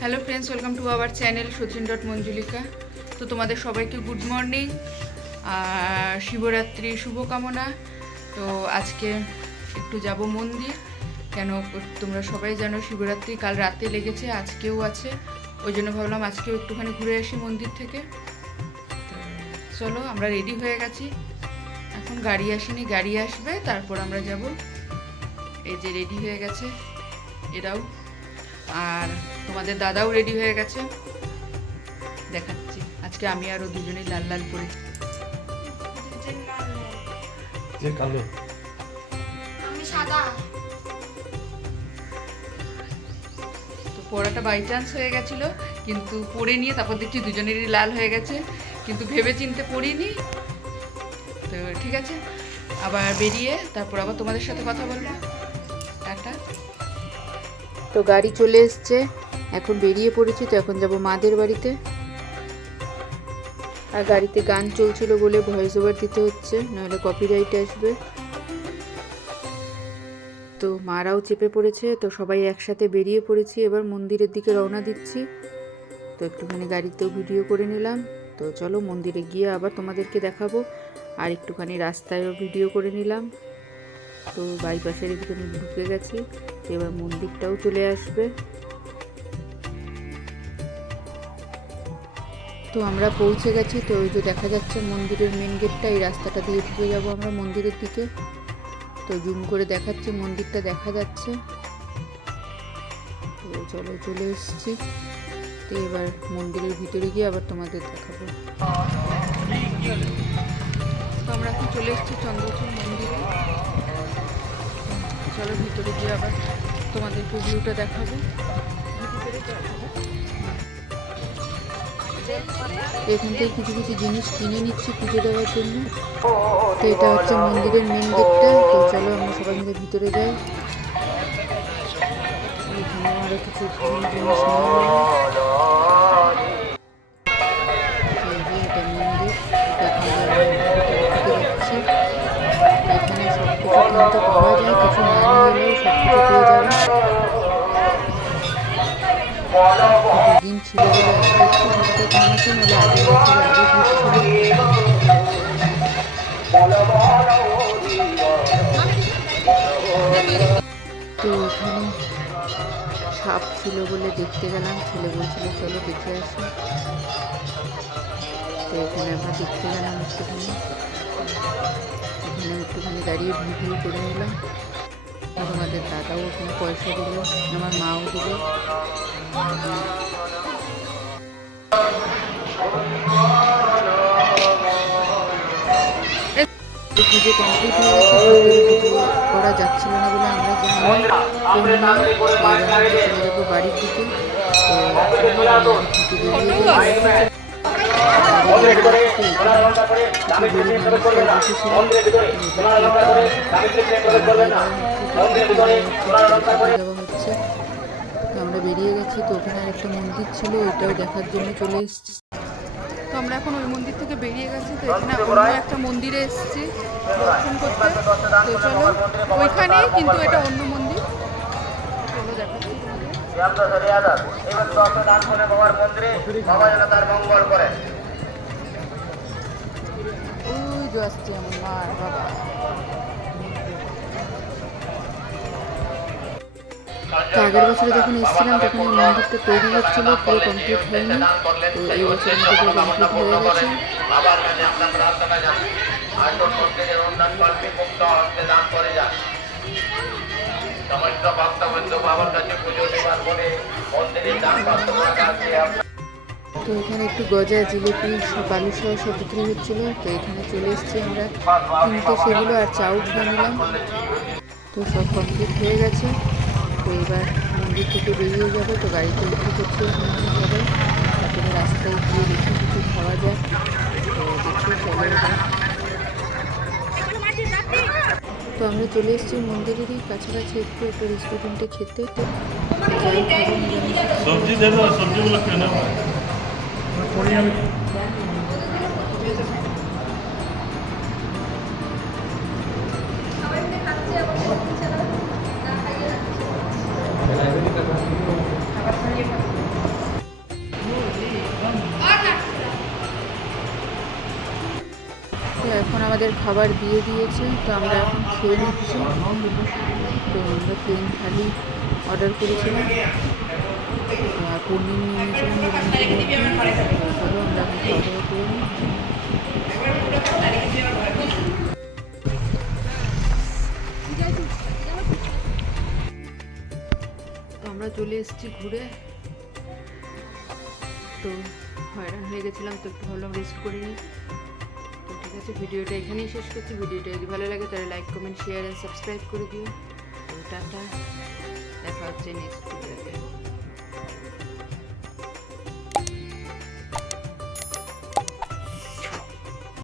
Hello friends, welcome to our channel সচিন.মঞ্জুলিকা। তো তোমাদের সবাইকে গুড মর্নিং আর শিবরাত্রি শুভকামনা। তো আজকে একটু যাব মন্দির, কেন তোমরা সবাই জানো শিবরাত্রি কাল রাতে লেগেছে, আজকেও আছে। ওই জন্য ভাবলাম আজকেও একটুখানি ঘুরে আসি মন্দির থেকে। চলো, আমরা রেডি হয়ে গেছি, এখন গাড়ি আসেনি, গাড়ি আসবে তারপর আমরা যাব। এই যে রেডি হয়ে গেছে এরাও, আর তোমাদের দাদাও রেডি হয়ে গেছে, দেখাচ্ছি। আজকে আমি আরও দুজনেই লাল লাল পরেছি। তো পড়াটা বাই চান্স হয়ে গেছিল, কিন্তু পরে নিয়ে তারপর দেখছি দুজনেরই লাল হয়ে গেছে, কিন্তু ভেবে চিনতে পড়িনি। তো ঠিক আছে, আবার বেরিয়ে তারপর আবার তোমাদের সাথে কথা বলবো। টাটা। তো গাড়ি চলে এসছে, এখন বেরিয়ে পড়েছি। তো এখন যাব মাদের বাড়িতে। আর গাড়িতে গান চলছিল বলে ভয়েস ওভার দিতে হচ্ছে, নাহলে কপিরাইট আসবে। তো মারাও চেপে পড়েছে, তো সবাই একসাথে বেরিয়ে পড়েছি, এবার মন্দিরের দিকে রওনা দিচ্ছি। তো একটুখানি গাড়িতেও ভিডিও করে নিলাম। তো চলো মন্দিরে গিয়ে আবার তোমাদেরকে দেখাবো, আর একটুখানি রাস্তায়ও ভিডিও করে নিলাম। তো বাইপাসের একটুখানি ঢুকে গেছি, এবার মন্দিরটাও চলে আসবে। তো আমরা পৌঁছে গেছি। তো ওই যে দেখা যাচ্ছে মন্দিরের মেন গেটটা, এই রাস্তাটা দিয়ে ঢুকে যাব আমরা মন্দিরের দিকে। তো জুম করে দেখাচ্ছি, মন্দিরটা দেখা যাচ্ছে। তো চলো, চলে এসেছি। তো এবার মন্দিরের ভিতরে গিয়ে আবার তোমাদের দেখাবো। তো আমরা এখন চলে এসেছি চন্দ্রচূড় মন্দিরে। চলো ভিতরে গিয়ে আবার তোমাদেরকে ভিউটা দেখাবো। এখান থেকে কিছু কিছু জিনিস কিনে নিচ্ছি পুজো দেওয়ার জন্য। তো এটা হচ্ছে মন্দিরের মেন গেটটা। তো চলো আমরা সবাই মিলে ভিতরে যাই। এখানে আরো কিছু জিনিস নেওয়া হলো। এটা মেন গেট, যাচ্ছি। এখানে সব কিছু কিনতে পাওয়া যায়, কিছু না নিয়ে সব কিছু পেয়ে যাবে। দিন ছিল বলে আজকে একটু ভিড়টা কম আছে, নাহলে আগের বছরে আগে ভিড় ছিল। তো এখানে সাপ ছিল বলে দেখতে গেলাম, ছেলে বলছিল চলো দেখে আসি। তো এখানে আমরা দেখতে গেলাম একটুখানি, এখানে একটুখানি দাঁড়িয়ে ভিডিও করে নিলাম। তোমাদের দাদাও ওখানে পয়সা দিল, আমার মাও দিল। পুজো কমপ্লিট হয়ে গেছে, ভিডিও করা যাচ্ছিল না বলে আমরা চলে যাবো বাড়ির দিকে। হচ্ছে আমরা বেরিয়ে গেছি। তো ওখানে আরেকটা মন্দির ছিল, ওইটাও দেখার জন্য চলে এসেছি। তো আমরা এখন ওই মন্দির থেকে বেরিয়ে গেছি। তো এখানে অন্য একটা মন্দিরে এসেছি দর্শন করতে। তো চলো ওইখানেই, কিন্তু এটা অন্য মন্দির। চলো দেখাচ্ছি। ওই যে আসছে আমার মা আর বাবা। তো আগের বছরে যখন এসেছিলাম তখন এই মন্দিরটা তৈরি হচ্ছিল, পুরো কমপ্লিট হয়নি। তো এই বছর পুরো কমপ্লিট হয়ে গেছে। তো এখানে একটু গজা, জিলিপি, বালুসহ সব বিক্রি হচ্ছিলো। তো এখানে চলে এসেছি আমরা কিনতে সেগুলো, আর চাউ খেয়ে নিলাম। তো সব কমপ্লিট হয়ে গেছে। তো এবার মন্দির থেকে বেরিয়ে যাবো। তো গাড়িতে উঠে করছে সবাই, তারপরে রাস্তায় গিয়ে দেখি কিছু খাওয়া যায়। তো দেখি চলে এবার। তো আমরা চলে এসেছি মন্দিরেরই কাছাকাছি একটু একটা রেস্টুরেন্টে খেতে। তো যাই খাবো, সবজি দেবো, সবজিগুলো কেন খাবার আমাদের খাবার দিয়ে দিয়েছে, তো আমরা এখন খেয়ে নিচ্ছি। তো আমরা প্লেন থালি অর্ডার করেছিলাম আর পনির নিয়ে নিয়েছিলাম। চলো আমরা এখন খাওয়া দাওয়া করে নিই। তো আমরা চলে এসেছি ঘুরে। তো হয়রান হয়ে গেছিলাম, তো একটু ভাবলাম রেস্ট করে নিই। তো ঠিক আছে, ভিডিওটা এখানেই শেষ করছি। ভিডিওটা যদি ভালো লাগে তাহলে like, comment, share and subscribe করে দিও। তো টাটা, দেখা হচ্ছে নেক্সট ভিডিওতে।